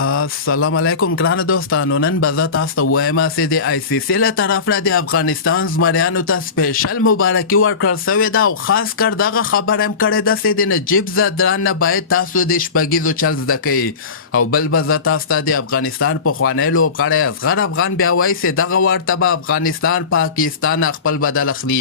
السلام علیکم ګرانو دوستانو. نن به زه تاسو ته ووایم چې د آی سی سی له طرف نه د افغانستان زمریانو ته سپیشل مبارکي ورکړل سوې ده او خاص کر دغه خبره هم کړې ده چې د نجیب زدران نه باید تاسو د شپږیزو چل زده کوئ. او بل به زه تاسو ته د افغانستان پخوانی لوبغاړی اصغر افغان بیا وایي چې دغه ورته به افغانستان پاکستان خپل بدل اخلي.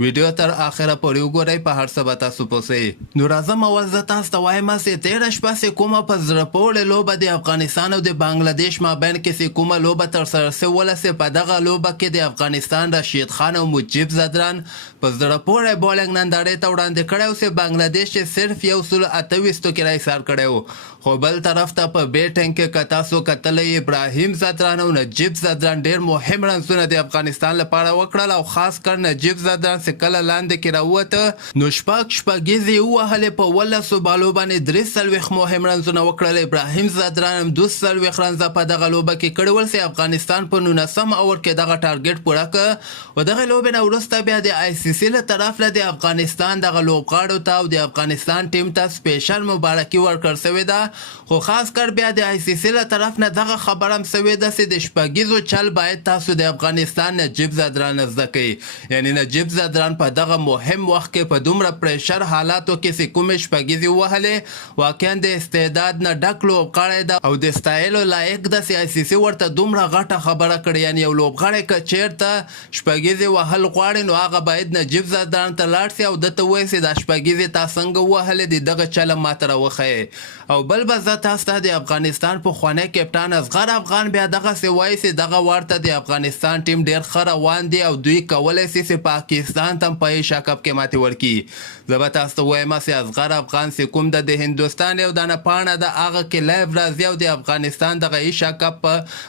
ویډیو تر اخره پورې وګورئ، په هر څه به تاسو پوهیږئ. نو راځم اول زه تاسو ته وایم چې تېره شپه چې کومه په زړه پورې لوبه د افغانستان او د بنگلاديش مابین کې چې کومه لوبه ترسره سوله چې په دغه لوبه کې د افغانستان رشید خان او مجیب زدران په زړه پورې بولینګ نندارې ته وړاندې کړی و چې بنگلاديش یې صرف 128 کې راایسار کړی و. خو بل طرف ته په بیټینګ کې که تاسو کتلی ابراهیم زدران او نجیب زدران ډېر مهم رنزونه د افغانستان لپاره وکړل او خاص کر نجیب زدران چې کله لاندې کې راووته نو شپږیزې یې ووهلې، په 18 بالو باندې 43 مهم رنزونه وکړل. ابراهیم زدران هم 42 رنزه په دغه لوبه کې کړي ول چې افغانستان په 19 اوور کې دغه ټارګټ پوره کړ. و دغه لوبې نه وروسته بیا د آی سی سی له طرف نه د افغانستان دغه لوبغاړو ته او د افغانستان ټیم ته سپیشل مبارکي ورکړل سوې ده. خو خاص کر بیا د آی سی سی له طرف نه دغه خبره هم سوې ده چې د شپږیزو چل باید تاسو د افغانستان نجیب زدران زده کړئ. یعنی نجیب زدران په دغه مهم وخت کې په دومره پریشر حالاتو کې چې کومې شپږیزې ووهلې واقعا د استعداد نه ډک لوبغاړی ده او د ستایلو لایق ده چې آی سی سی ورته دومره غټه خبره کړې. یعنی یو لوبغاړی که چېرته شپږیزې وهل غواړي نو هغه باید نجیب زدران ته لاړ سي او ده ته ووایي چې دا شپږیزې تا څنګه ووهلې د دغه چله ماته راوښیې. او بل به زه تاسو ته د افغانستان پخوانی کپټان اصغر افغان بیا دغسې وایي چې دغه ورته د افغانستان ټیم ډېر ښه روان دی او دوی کولی شي چې پاکستان ته هم په ایشیا کپ کې ماتې ورکړي. زه به تاسو ته ووایم چې اصغر افغان چې کوم د هندوستان یو دانه پاڼه ده هغه کې لایو راځي او د افغانستان دغه ایشیا کپ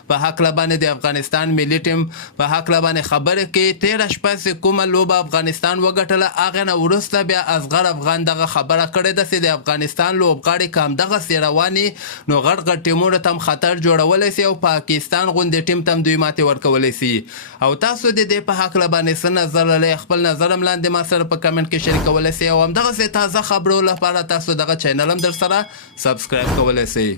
په هکله باندې د افغانستان ملي ټیم په هکله باندې خبرې کوي. تېره شپه چې کومه لوبه افغانستان وګټله هغې نه وروسته بیا اصغر افغان دغه خبره کړې ده چې د افغانستان لوبغاړي که همدغسې رواني نو غټ غټ ټیمونو ته هم خطر جوړولی سي او پاکستان غوندې ټیم ته هم دوی ماتې ورکولی سي. او تاسو د دې په هکله باندې څه نظر لرئ؟ خپل نظر هم لاندې ما سره په کمنټ کې شریکولی سي او همدغسې تازه خبرو لپاره تاسو دغه چینل هم در سره سبسکرایب کولی سئ.